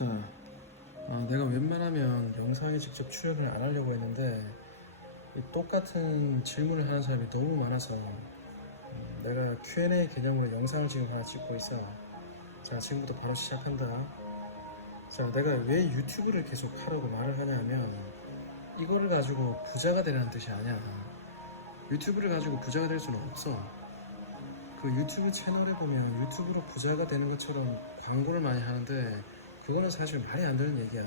자, 내가 웬만하면 영상에 직접 출연을 안 하려고 했는데 이 똑같은 질문을 하는 사람이 너무 많아서 내가 Q&A 개념으로 영상을 지금 하나 찍고 있어. 자, 지금부터 바로 시작한다. 자, 내가 왜 유튜브를 계속 하라고 말을 하냐면 이거를 가지고 부자가 되라는 뜻이 아니야. 유튜브를 가지고 부자가 될 수는 없어. 그 유튜브 채널에 보면 유튜브로 부자가 되는 것처럼 광고를 많이 하는데 그거는 사실 말이 안 되는 얘기야.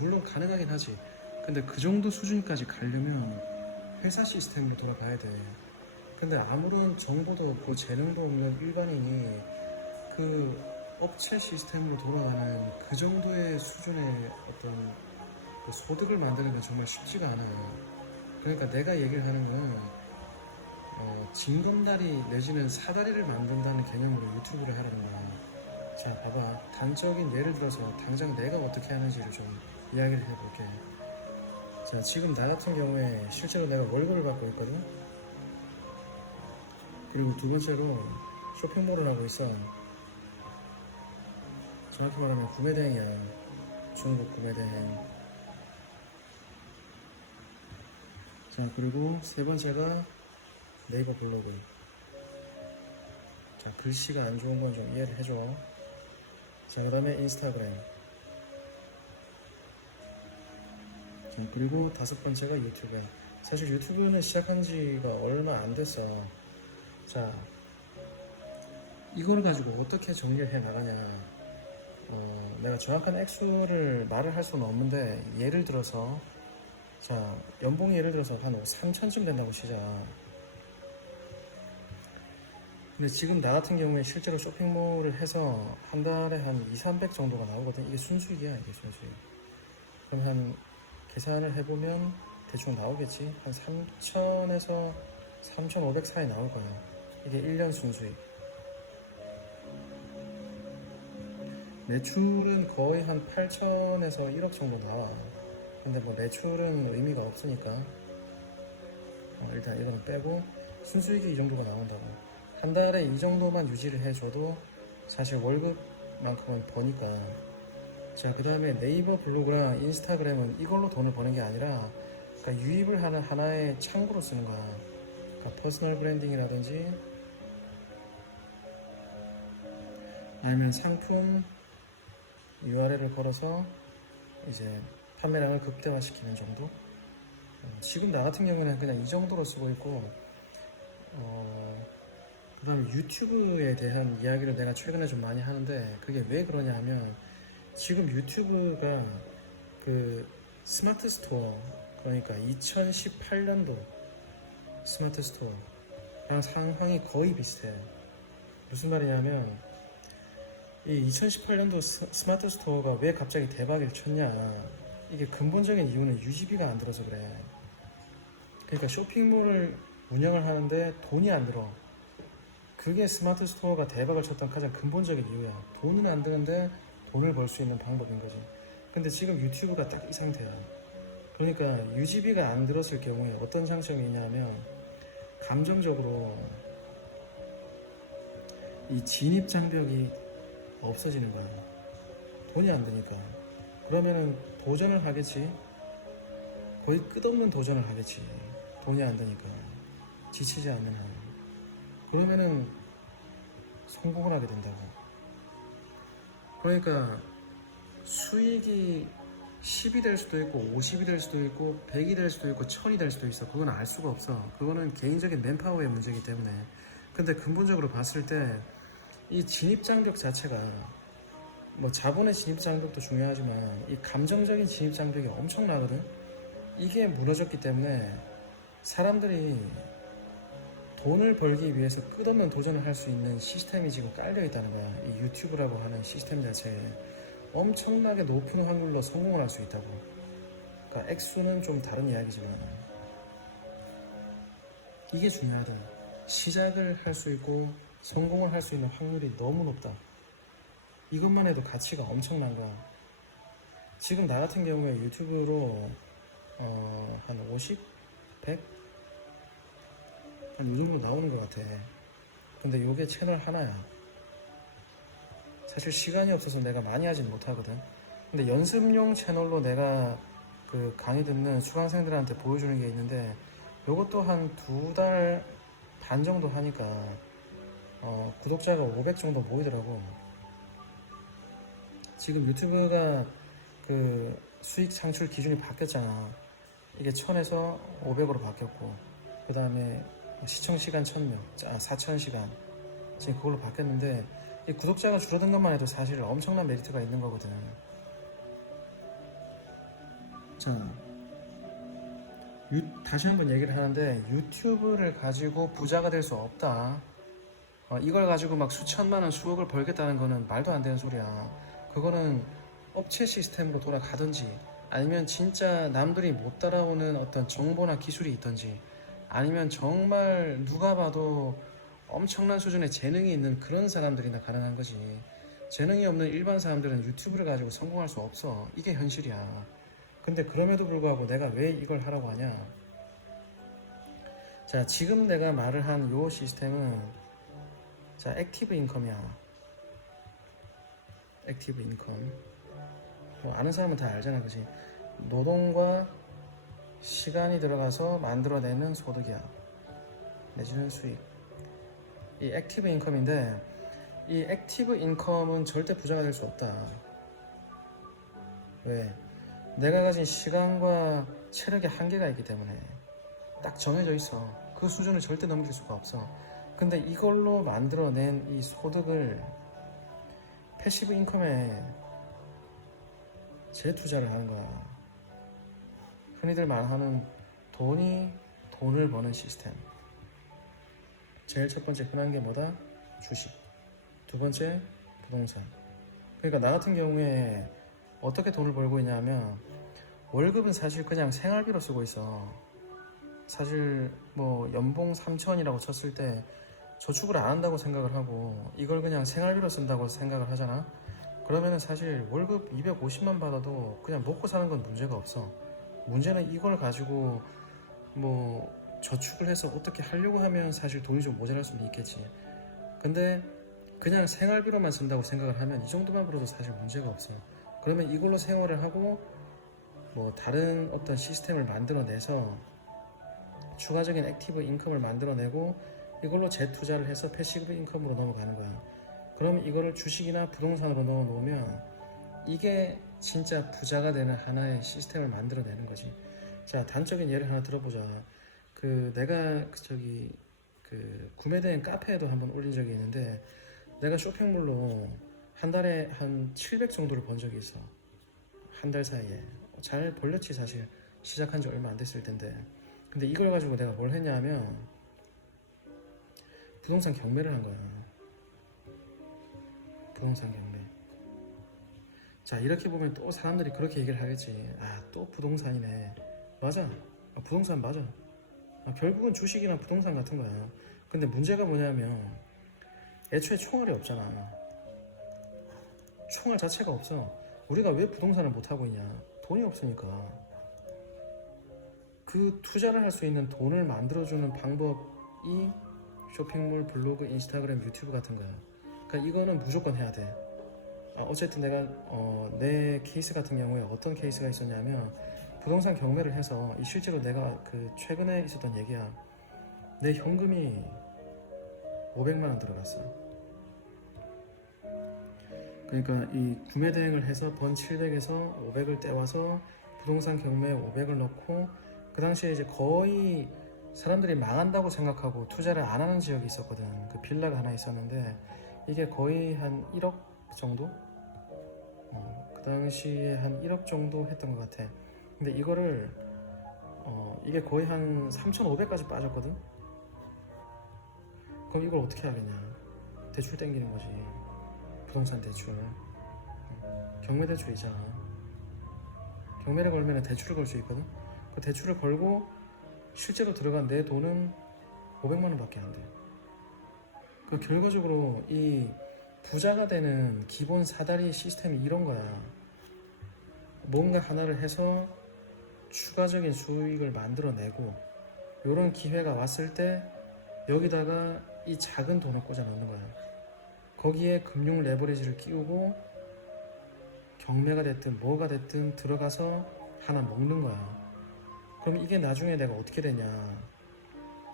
물론 가능하긴 하지. 근데 그 정도 수준까지 가려면 회사 시스템으로 돌아가야 돼. 근데 아무런 정보도 없고 재능도 없는 일반인이 그 업체 시스템으로 돌아가는 그 정도의 수준의 어떤 그 소득을 만드는 건 정말 쉽지가 않아. 그러니까 내가 얘기를 하는 건 징검다리 내지는 사다리를 만든다는 개념으로 유튜브를 하라는 거야. 자, 봐봐. 단적인 예를 들어서 당장 내가 어떻게 하는지를 좀 이야기를 해볼게. 자, 지금 나 같은 경우에 실제로 내가 월급을 받고 있거든. 그리고 두 번째로 쇼핑몰을 하고 있어. 정확히 말하면 구매대행이야. 중국 구매대행. 자, 그리고 세 번째가 네이버 블로그. 자, 글씨가 안 좋은 건 좀 이해를 해줘. 자, 그 다음에 인스타그램. 자, 그리고 다섯 번째가 유튜브. 사실 유튜브는 시작한 지가 얼마 안 됐어. 자, 이걸 가지고 어떻게 정리를 해 나가냐. 내가 정확한 액수를 말을 할 수는 없는데, 예를 들어서, 자, 연봉이 예를 들어서 한 3천쯤 된다고 시작. 근데 지금 나 같은 경우에 실제로 쇼핑몰을 해서 한 달에 한 2, 300 정도가 나오거든. 이게 순수익이야, 이게 순수익. 그럼 한 계산을 해보면 대충 나오겠지. 한 3천에서 3,500 사이 나올 거야. 이게 1년 순수익. 매출은 거의 한 8천에서 1억 정도 나와. 근데 뭐 매출은 의미가 없으니까 일단 이거는 빼고 순수익이 이 정도가 나온다고. 한 달에 이 정도만 유지를 해줘도 사실 월급만큼은 버니까. 자, 그 다음에 네이버 블로그랑 인스타그램은 이걸로 돈을 버는 게 아니라 그러니까 유입을 하는 하나의 창구로 쓰는 거야. 그러니까 퍼스널 브랜딩이라든지 아니면 상품 URL을 걸어서 이제 판매량을 극대화시키는 정도. 지금 나 같은 경우는 그냥 이 정도로 쓰고 있고, 그 다음에 유튜브에 대한 이야기를 내가 최근에 좀 많이 하는데 그게 왜 그러냐 하면 지금 유튜브가 그 스마트 스토어, 그러니까 2018년도 스마트 스토어랑 상황이 거의 비슷해. 무슨 말이냐면 이 2018년도 스마트 스토어가 왜 갑자기 대박을 쳤냐, 이게 근본적인 이유는 유지비가 안 들어서 그래. 그러니까 쇼핑몰을 운영을 하는데 돈이 안 들어. 그게 스마트 스토어가 대박을 쳤던 가장 근본적인 이유야. 돈은 안 드는데 돈을 벌 수 있는 방법인 거지. 근데 지금 유튜브가 딱 이 상태야. 그러니까 유지비가 안 들었을 경우에 어떤 장점이 있냐면 감정적으로 이 진입 장벽이 없어지는 거야. 돈이 안 드니까. 그러면은 도전을 하겠지. 거의 끝없는 도전을 하겠지. 돈이 안 드니까. 지치지 않는 한. 그러면은 성공을 하게 된다고. 그러니까 수익이 10이 될 수도 있고 50이 될 수도 있고 100이 될 수도 있고 1000이 될 수도 있어. 그건 알 수가 없어. 그거는 개인적인 맨파워의 문제이기 때문에. 근데 근본적으로 봤을 때 이 진입장벽 자체가 뭐 자본의 진입장벽도 중요하지만 이 감정적인 진입장벽이 엄청나거든. 이게 무너졌기 때문에 사람들이 돈을 벌기 위해서 끝없는 도전을 할 수 있는 시스템이 지금 깔려 있다는 거야. 이 유튜브라고 하는 시스템 자체에 엄청나게 높은 확률로 성공을 할 수 있다고. 그러니까 액수는 좀 다른 이야기지만 이게 중요하다. 시작을 할 수 있고 성공을 할 수 있는 확률이 너무 높다. 이것만 해도 가치가 엄청난 거야. 지금 나 같은 경우에 유튜브로 한 50? 100? 한 이 정도 나오는 것 같아. 근데 요게 채널 하나야. 사실 시간이 없어서 내가 많이 하진 못하거든. 근데 연습용 채널로 내가 그 강의 듣는 수강생들한테 보여주는 게 있는데 요것도 한 2달 반 정도 하니까 구독자가 500 정도 모이더라고. 지금 유튜브가 그 수익 창출 기준이 바뀌었잖아. 이게 1000에서 500으로 바뀌었고, 그 다음에 시청 시간 1000명, 4000시간 지금 그걸로 바뀌었는데, 이 구독자가 줄어든 것만 해도 사실 엄청난 메리트가 있는 거거든. 자, 다시 한번 얘기를 하는데, 유튜브를 가지고 부자가 될 수 없다. 이걸 가지고 막 수천만 원, 수억을 벌겠다는 거는 말도 안 되는 소리야. 그거는 업체 시스템으로 돌아가든지, 아니면 진짜 남들이 못 따라오는 어떤 정보나 기술이 있든지, 아니면 정말 누가 봐도 엄청난 수준의 재능이 있는 그런 사람들이나 가능한 거지. 재능이 없는 일반 사람들은 유튜브를 가지고 성공할 수 없어. 이게 현실이야. 근데 그럼에도 불구하고 내가 왜 이걸 하라고 하냐? 자, 지금 내가 말을 한 요 시스템은, 자, 액티브 인컴이야. 액티브 인컴. 뭐 아는 사람은 다 알잖아, 그지? 노동과 시간이 들어가서 만들어내는 소득이야. 내지는 수익. 이 액티브 인컴인데, 이 액티브 인컴은 절대 부자가 될 수 없다. 왜? 내가 가진 시간과 체력의 한계가 있기 때문에 딱 정해져 있어. 그 수준을 절대 넘길 수가 없어. 근데 이걸로 만들어낸 이 소득을 패시브 인컴에 재투자를 하는 거야. 흔히들 말하는 돈이 돈을 버는 시스템. 제일 첫 번째 흔한 게 뭐다? 주식. 두 번째 부동산. 그러니까 나 같은 경우에 어떻게 돈을 벌고 있냐면, 월급은 사실 그냥 생활비로 쓰고 있어. 사실 뭐 연봉 3천이라고 쳤을 때 저축을 안 한다고 생각을 하고 이걸 그냥 생활비로 쓴다고 생각을 하잖아. 그러면은 사실 월급 250만 받아도 그냥 먹고 사는 건 문제가 없어. 문제는 이걸 가지고 뭐 저축을 해서 어떻게 하려고 하면 사실 돈이 좀 모자랄 수도 있겠지. 근데 그냥 생활비로만 쓴다고 생각을 하면 이 정도만 벌어도 사실 문제가 없어. 그러면 이걸로 생활을 하고 뭐 다른 어떤 시스템을 만들어내서 추가적인 액티브 인컴을 만들어내고 이걸로 재투자를 해서 패시브 인컴으로 넘어가는 거야. 그럼 이거를 주식이나 부동산으로 넣어 놓으면 이게 진짜 부자가 되는 하나의 시스템을 만들어내는 거지. 자, 단적인 예를 하나 들어보자. 내가 구매된 카페에도 한번 올린 적이 있는데, 내가 쇼핑몰로 한 달에 한 700 정도를 번 적이 있어. 한 달 사이에. 잘 벌렸지, 사실. 시작한 지 얼마 안 됐을 텐데. 근데 이걸 가지고 내가 뭘 했냐면 부동산 경매를 한 거야. 부동산 경매. 자, 이렇게 보면 또 사람들이 그렇게 얘기를 하겠지. 또 부동산이네. 맞아. 부동산 맞아. 결국은 주식이나 부동산 같은 거야. 근데 문제가 뭐냐면 애초에 총알이 없잖아. 총알 자체가 없어. 우리가 왜 부동산을 못하고 있냐? 돈이 없으니까. 그 투자를 할 수 있는 돈을 만들어주는 방법이 쇼핑몰, 블로그, 인스타그램, 유튜브 같은 거야. 그러니까 이거는 무조건 해야 돼. 어쨌든 내가 내 케이스 같은 경우에 어떤 케이스가 있었냐면, 부동산 경매를 해서 실제로 내가 최근에 있었던 얘기야. 내 현금이 500만 원 들어갔어. 그러니까 이 구매 대행을 해서 번 700에서 500을 떼와서 부동산 경매에 500을 넣고, 그 당시에 이제 거의 사람들이 망한다고 생각하고 투자를 안 하는 지역이 있었거든. 그 빌라가 하나 있었는데 이게 거의 한 1억 정도? 그 당시에 한 1억 정도 했던 것 같아. 근데 이거를 이게 거의 한 3,500까지 빠졌거든. 그럼 이걸 어떻게 하겠냐? 대출 땡기는 거지. 부동산 대출. 경매 대출 있잖아. 경매를 걸면 대출을 걸 수 있거든. 그 대출을 걸고 실제로 들어간 내 돈은 500만 원밖에 안 돼. 그 결과적으로 이 부자가 되는 기본 사다리 시스템이 이런 거야. 뭔가 하나를 해서 추가적인 수익을 만들어내고, 이런 기회가 왔을 때 여기다가 이 작은 돈을 꽂아 넣는 거야. 거기에 금융 레버리지를 끼우고 경매가 됐든 뭐가 됐든 들어가서 하나 먹는 거야. 그럼 이게 나중에 내가 어떻게 되냐,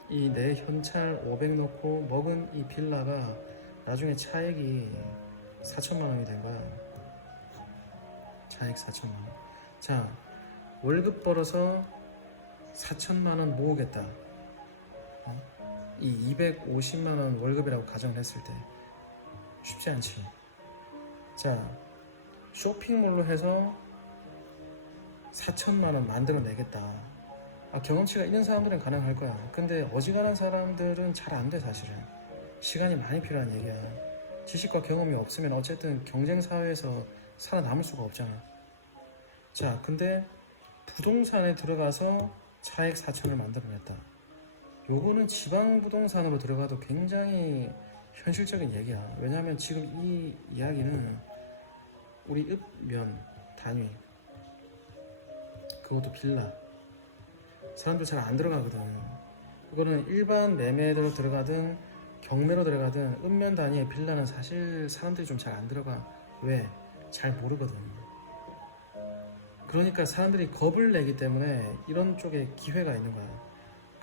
이 내 현찰 500 넣고 먹은 이 빌라가 나중에 차액이 4천만 원이 된 거야. 차액 4천만 원. 자, 월급 벌어서 4천만 원 모으겠다. 이 250만 원 월급이라고 가정을 했을 때 쉽지 않지. 자, 쇼핑몰로 해서 4천만 원 만들어내겠다. 경험치가 있는 사람들은 가능할 거야. 근데 어지간한 사람들은 잘 안 돼. 사실은 시간이 많이 필요한 얘기야. 지식과 경험이 없으면 어쨌든 경쟁 사회에서 살아남을 수가 없잖아. 자, 근데 부동산에 들어가서 차액 4천을 만들어냈다. 요거는 지방 부동산으로 들어가도 굉장히 현실적인 얘기야. 왜냐하면 지금 이 이야기는 우리 읍면 단위, 그것도 빌라, 사람들 잘 안 들어가거든. 그거는 일반 매매로 들어가든 경매로 들어가든 읍면 단위의 빌라는 사실 사람들이 좀 잘 안 들어가. 왜? 잘 모르거든. 그러니까 사람들이 겁을 내기 때문에 이런 쪽에 기회가 있는 거야.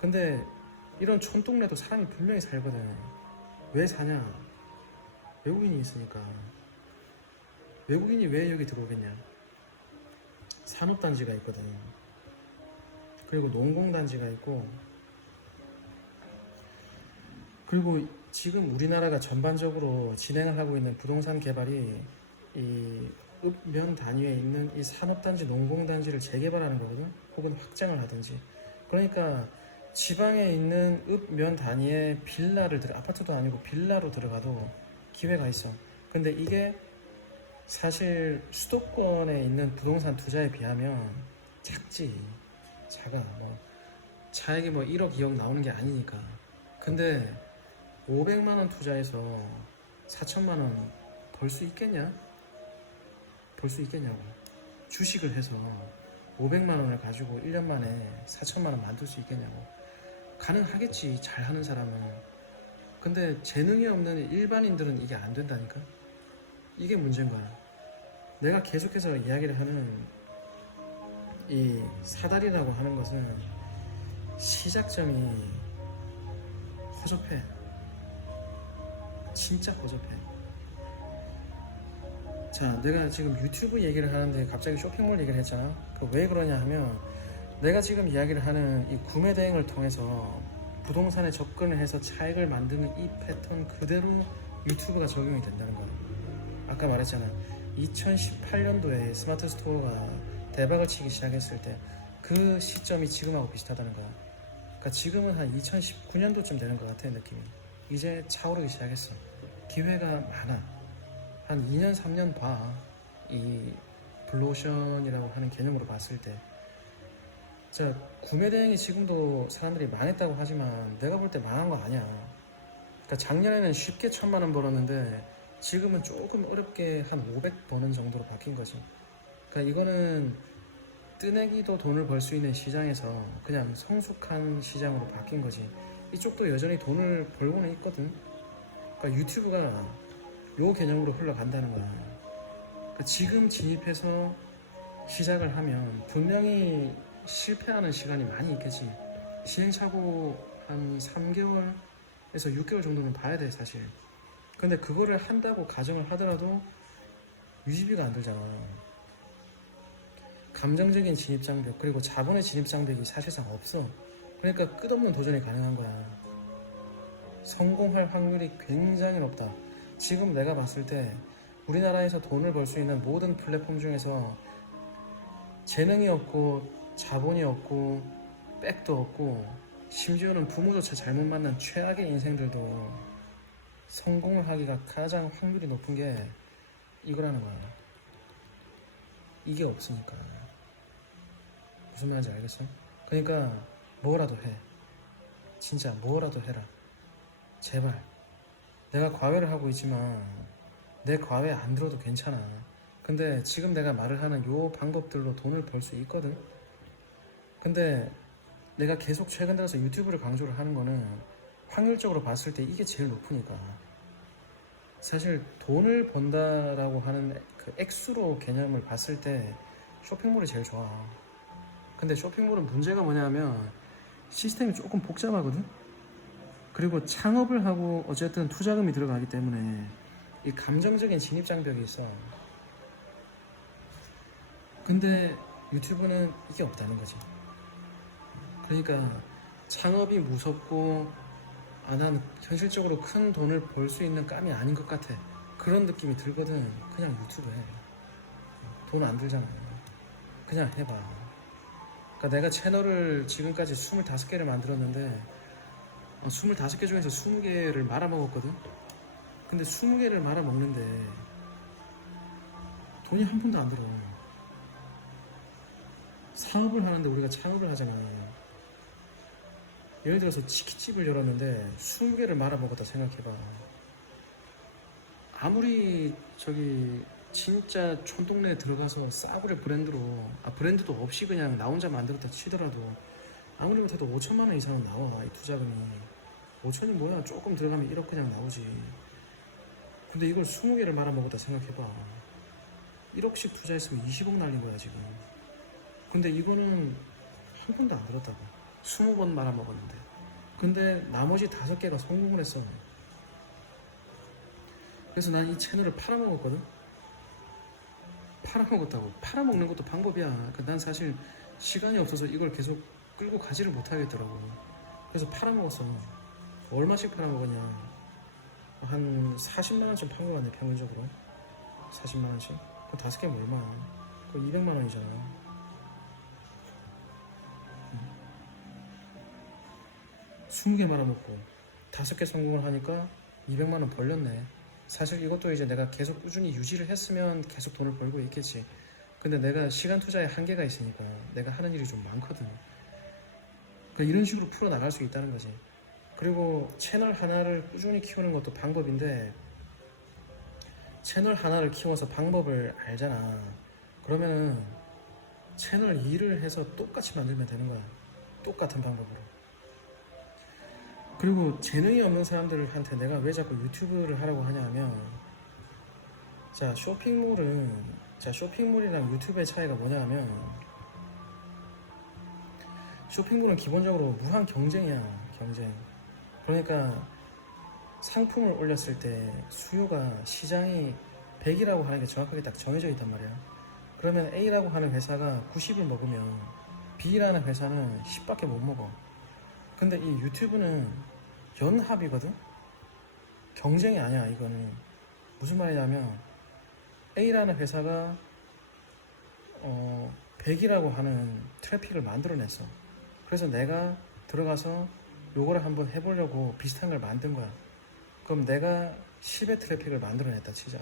근데 이런 촌동네도 사람이 분명히 살거든. 왜 사냐? 외국인이 있으니까. 외국인이 왜 여기 들어오겠냐? 산업단지가 있거든. 그리고 농공단지가 있고, 그리고 지금 우리나라가 전반적으로 진행을 하고 있는 부동산 개발이 이 읍면 단위에 있는 이 산업단지, 농공단지를 재개발하는 거거든. 혹은 확장을 하든지. 그러니까 지방에 있는 읍면 단위의 빌라를 아파트도 아니고 빌라로 들어가도 기회가 있어. 근데 이게 사실 수도권에 있는 부동산 투자에 비하면 작지. 작아. 뭐 차액이 뭐 1억 2억 나오는 게 아니니까. 근데 500만 원 투자해서 4천만 원 벌 수 있겠냐? 벌 수 있겠냐고. 주식을 해서 500만 원을 가지고 1년 만에 4천만 원 만들 수 있겠냐고. 가능하겠지, 잘하는 사람은. 근데 재능이 없는 일반인들은 이게 안 된다니까. 이게 문제인 거야. 내가 계속해서 이야기를 하는 이 사다리라고 하는 것은 시작점이 허접해. 진짜 허접해. 자, 내가 지금 유튜브 얘기를 하는데 갑자기 쇼핑몰 얘기를 했잖아. 왜 그러냐 하면, 내가 지금 이야기를 하는 이 구매 대행을 통해서 부동산에 접근을 해서 차익을 만드는 이 패턴 그대로 유튜브가 적용이 된다는 거야. 아까 말했잖아. 2018년도에 스마트 스토어가 대박을 치기 시작했을 때 그 시점이 지금하고 비슷하다는 거야. 그러니까 지금은 한 2019년도쯤 되는 것 같아, 느낌이. 이제 차오르기 시작했어. 기회가 많아. 한 2년 3년 봐. 이 블루오션이라고 하는 개념으로 봤을 때. 자, 구매 대행이 지금도 사람들이 망했다고 하지만 내가 볼 때 망한 거 아니야. 그러니까 작년에는 쉽게 1,000만 원 벌었는데 지금은 조금 어렵게 한 500 버는 정도로 바뀐 거지. 그러니까 이거는 뜨내기도 돈을 벌 수 있는 시장에서 그냥 성숙한 시장으로 바뀐 거지. 이쪽도 여전히 돈을 벌고는 있거든. 그러니까 유튜브가 요 개념으로 흘러간다는 거야. 그러니까 지금 진입해서 시작을 하면 분명히 실패하는 시간이 많이 있겠지. 시행착오 한 3개월에서 6개월 정도는 봐야 돼, 사실. 근데 그거를 한다고 가정을 하더라도 유지비가 안 들잖아. 감정적인 진입장벽, 그리고 자본의 진입장벽이 사실상 없어. 그러니까 끝없는 도전이 가능한 거야. 성공할 확률이 굉장히 높다. 지금 내가 봤을 때 우리나라에서 돈을 벌 수 있는 모든 플랫폼 중에서 재능이 없고 자본이 없고 백도 없고 심지어는 부모조차 잘못 만난 최악의 인생들도 성공을 하기가 가장 확률이 높은 게 이거라는 거야. 이게 없으니까. 무슨 말인지 알겠어? 그러니까 뭐라도 해. 진짜 뭐라도 해라. 제발. 내가 과외를 하고 있지만 내 과외 안 들어도 괜찮아. 근데 지금 내가 말을 하는 요 방법들로 돈을 벌 수 있거든. 근데 내가 계속 최근 들어서 유튜브를 강조를 하는 거는 확률적으로 봤을 때 이게 제일 높으니까. 사실 돈을 번다라고 하는 그 액수로 개념을 봤을 때 쇼핑몰이 제일 좋아. 근데 쇼핑몰은 문제가 뭐냐면 시스템이 조금 복잡하거든. 그리고 창업을 하고 어쨌든 투자금이 들어가기 때문에 이 감정적인 진입 장벽이 있어. 근데 유튜브는 이게 없다는 거지. 그러니까 창업이 무섭고 난 현실적으로 큰 돈을 벌 수 있는 감이 아닌 것 같아. 그런 느낌이 들거든. 그냥 유튜브 해. 돈 안 들잖아. 그냥 해봐. 그러니까 내가 채널을 지금까지 25개를 만들었는데 25개 중에서 20개를 말아먹었거든. 근데 20개를 말아먹는데 돈이 한 푼도 안 들어. 사업을 하는데 우리가 창업을 하잖아. 예를 들어서 치킨집을 열었는데 20개를 말아먹었다 생각해봐. 아무리 저기 진짜 촌동네에 들어가서 싸구려 브랜드로 브랜드도 없이 그냥 나 혼자 만들었다 치더라도 아무리 못해도 5천만 원 이상은 나와. 이 투자금이 5천이 뭐야. 조금 들어가면 1억 그냥 나오지. 근데 이걸 20개를 말아먹었다 생각해봐. 1억씩 투자했으면 20억 날린 거야 지금. 근데 이거는 한 푼도 안 들었다고. 20번 말아먹었는데. 근데 나머지 5개가 성공을 했어. 그래서 난 이 채널을 팔아먹었거든. 팔아먹었다고. 팔아먹는 것도 방법이야. 그러니까 난 사실 시간이 없어서 이걸 계속 끌고 가지를 못하겠더라고. 그래서 팔아먹었어. 얼마씩 팔아먹었냐. 한 40만원쯤 판 거 같네 평균적으로. 40만원씩. 그 5개면 얼마야. 그 200만원이잖아. 20개 말아먹고 5개 성공을 하니까 200만원 벌렸네. 사실 이것도 이제 내가 계속 꾸준히 유지를 했으면 계속 돈을 벌고 있겠지. 근데 내가 시간 투자에 한계가 있으니까 내가 하는 일이 좀 많거든. 그러니까 이런 식으로 풀어나갈 수 있다는 거지. 그리고 채널 하나를 꾸준히 키우는 것도 방법인데 채널 하나를 키워서 방법을 알잖아. 그러면 채널 2를 해서 똑같이 만들면 되는 거야. 똑같은 방법으로. 그리고 재능이 없는 사람들한테 내가 왜 자꾸 유튜브를 하라고 하냐면 쇼핑몰이랑 유튜브의 차이가 뭐냐면 쇼핑몰은 기본적으로 무한 경쟁이야. 경쟁. 그러니까 상품을 올렸을 때 수요가 시장이 100이라고 하는 게 정확하게 딱 정해져 있단 말이야. 그러면 A라고 하는 회사가 90을 먹으면 B라는 회사는 10밖에 못 먹어. 근데 이 유튜브는 연합이거든? 경쟁이 아니야. 이거는 무슨 말이냐면 A라는 회사가 100이라고 하는 트래픽을 만들어냈어. 그래서 내가 들어가서 요거를 한번 해보려고 비슷한 걸 만든 거야. 그럼 내가 10의 트래픽을 만들어냈다 치자.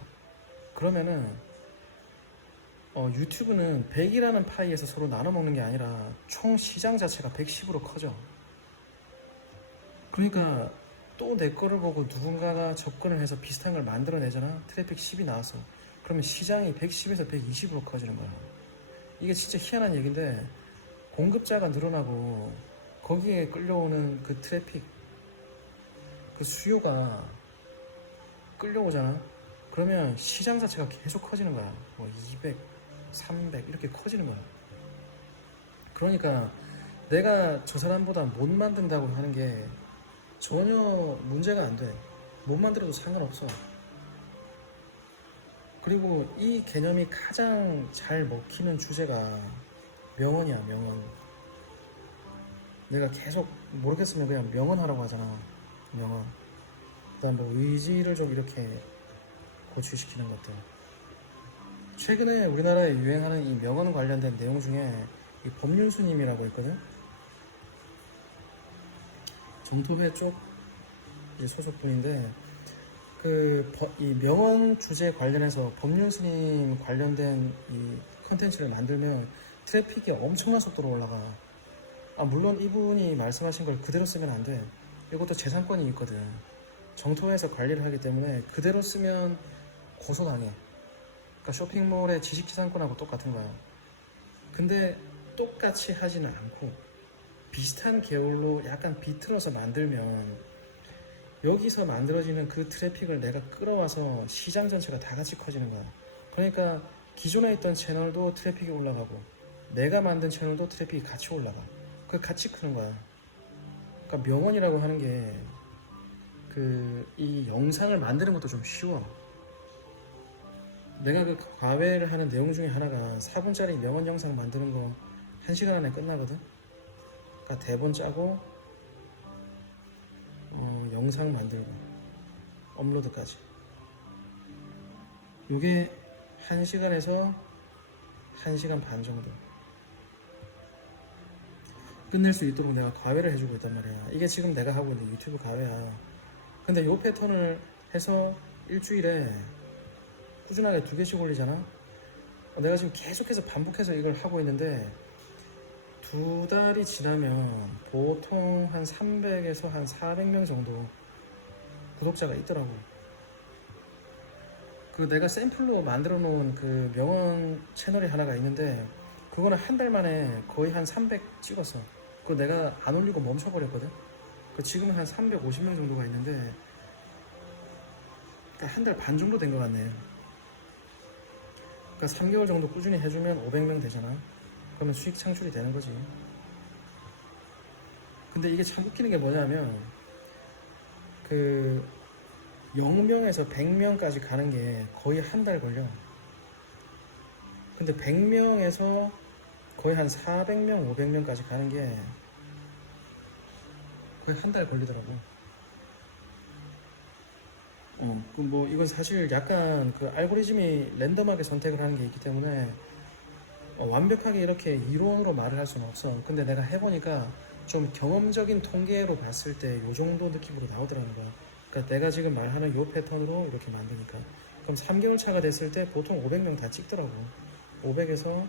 그러면은 유튜브는 100이라는 파이에서 서로 나눠 먹는 게 아니라 총 시장 자체가 110으로 커져. 그러니까 또 내 거를 보고 누군가가 접근을 해서 비슷한 걸 만들어내잖아. 트래픽 10이 나왔어. 그러면 시장이 110에서 120으로 커지는 거야. 이게 진짜 희한한 얘기인데 공급자가 늘어나고 거기에 끌려오는 그 트래픽, 그 수요가 끌려오잖아. 그러면 시장 자체가 계속 커지는 거야. 뭐 200, 300 이렇게 커지는 거야. 그러니까 내가 저 사람보다 못 만든다고 하는 게 전혀 문제가 안 돼. 못 만들어도 상관없어. 그리고 이 개념이 가장 잘 먹히는 주제가 명언이야. 명언. 내가 계속 모르겠으면 그냥 명언 하라고 하잖아. 명언. 그다음 뭐 의지를 좀 이렇게 고취시키는 것들. 최근에 우리나라에 유행하는 이 명언 관련된 내용 중에 이 법륜스님이라고 있거든. 정토회 쪽 이제 소속분인데 이 명언 주제 관련해서 법륜스님 관련된 이 컨텐츠를 만들면 트래픽이 엄청난 속도로 올라가. 물론 이분이 말씀하신 걸 그대로 쓰면 안 돼. 이것도 재산권이 있거든. 정토회에서 관리를 하기 때문에 그대로 쓰면 고소당해. 그러니까 쇼핑몰의 지식재산권하고 똑같은 거야. 근데 똑같이 하지는 않고 비슷한 계열로 약간 비틀어서 만들면 여기서 만들어지는 그 트래픽을 내가 끌어와서 시장 전체가 다 같이 커지는 거야. 그러니까 기존에 있던 채널도 트래픽이 올라가고 내가 만든 채널도 트래픽이 같이 올라가. 그 같이 크는 거야. 그러니까 명언이라고 하는 게 이 영상을 만드는 것도 좀 쉬워. 내가 그 과외를 하는 내용 중에 하나가 4분짜리 명언 영상 만드는 거 1시간 안에 끝나거든. 그러니까 대본 짜고 영상 만들고 업로드까지. 요게 1시간에서 1시간 반 정도 끝낼 수 있도록 내가 과외를 해주고 있단 말이야. 이게 지금 내가 하고 있는 유튜브 과외야. 근데 요 패턴을 해서 일주일에 꾸준하게 2개씩 올리잖아. 내가 지금 계속해서 반복해서 이걸 하고 있는데 2달이 지나면 보통 한 300에서 한 400명 정도 구독자가 있더라고. 그 내가 샘플로 만들어 놓은 그 명언 채널이 하나가 있는데 그거는 한 달 만에 거의 한 300 찍었어. 그거 내가 안 올리고 멈춰버렸거든. 그 지금은 한 350명 정도가 있는데 한 달 반 정도 된 것 같네. 그러니까 3개월 정도 꾸준히 해주면 500명 되잖아. 그러면 수익 창출이 되는 거지. 근데 이게 참 웃기는 게 뭐냐면 0명에서 100명까지 가는 게 거의 한 달 걸려. 근데 100명에서 거의 한 400명, 500명까지 가는 게 거의 한 달 걸리더라고. 이건 사실 약간 그 알고리즘이 랜덤하게 선택을 하는 게 있기 때문에 완벽하게 이렇게 이론으로 말을 할 수는 없어. 근데 내가 해보니까 좀 경험적인 통계로 봤을 때 요 정도 느낌으로 나오더라는 거야. 그러니까 내가 지금 말하는 요 패턴으로 이렇게 만드니까. 그럼 3개월 차가 됐을 때 보통 500명 다 찍더라고. 500에서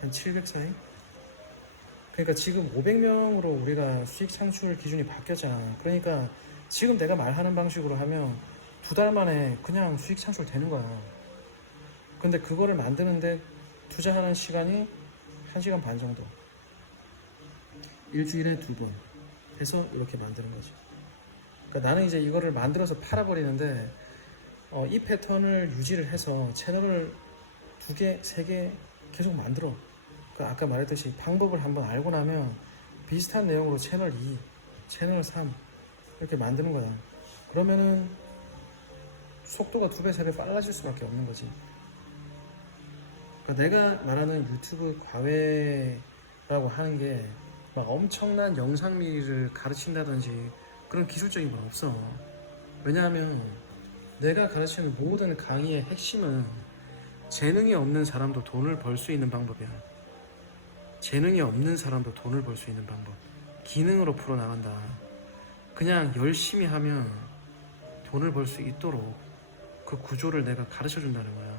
한 700 사이? 그러니까 지금 500명으로 우리가 수익 창출 기준이 바뀌었잖아. 그러니까 지금 내가 말하는 방식으로 하면 2달 만에 그냥 수익 창출 되는 거야. 근데 그거를 만드는데 투자하는 시간이 1시간 반 정도. 일주일에 2번 해서 이렇게 만드는 거지. 그러니까 나는 이제 이거를 만들어서 팔아버리는데 이 패턴을 유지를 해서 채널을 2개, 3개 계속 만들어. 그러니까 아까 말했듯이 방법을 한번 알고 나면 비슷한 내용으로 채널 2, 채널 3 이렇게 만드는 거야. 그러면은 속도가 2배, 3배 빨라질 수밖에 없는 거지. 그러니까 내가 말하는 유튜브 과외라고 하는 게 막 엄청난 영상미를 가르친다든지 그런 기술적인 건 없어. 왜냐하면 내가 가르치는 모든 강의의 핵심은 재능이 없는 사람도 돈을 벌 수 있는 방법이야. 재능이 없는 사람도 돈을 벌 수 있는 방법. 기능으로 풀어나간다. 그냥 열심히 하면 돈을 벌 수 있도록 그 구조를 내가 가르쳐 준다는 거야.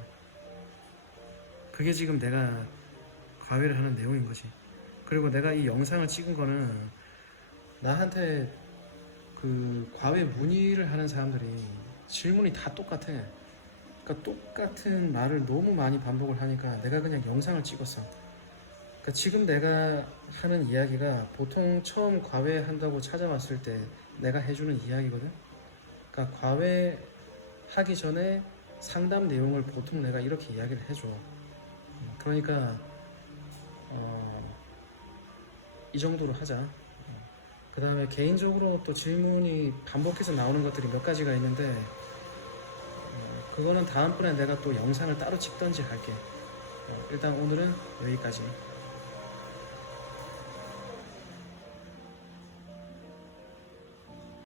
그게 지금 내가 과외를 하는 내용인 거지. 그리고 내가 이 영상을 찍은 거는 나한테 그 과외 문의를 하는 사람들이 질문이 다 똑같아. 그러니까 똑같은 말을 너무 많이 반복을 하니까 내가 그냥 영상을 찍었어. 그러니까 지금 내가 하는 이야기가 보통 처음 과외 한다고 찾아왔을 때 내가 해주는 이야기거든. 그러니까 과외 하기 전에 상담 내용을 보통 내가 이렇게 이야기를 해줘. 그러니까 이 정도로 하자. 그 다음에 개인적으로 또 질문이 반복해서 나오는 것들이 몇 가지가 있는데 그거는 다음번에 내가 또 영상을 따로 찍던지 할게. 일단 오늘은 여기까지.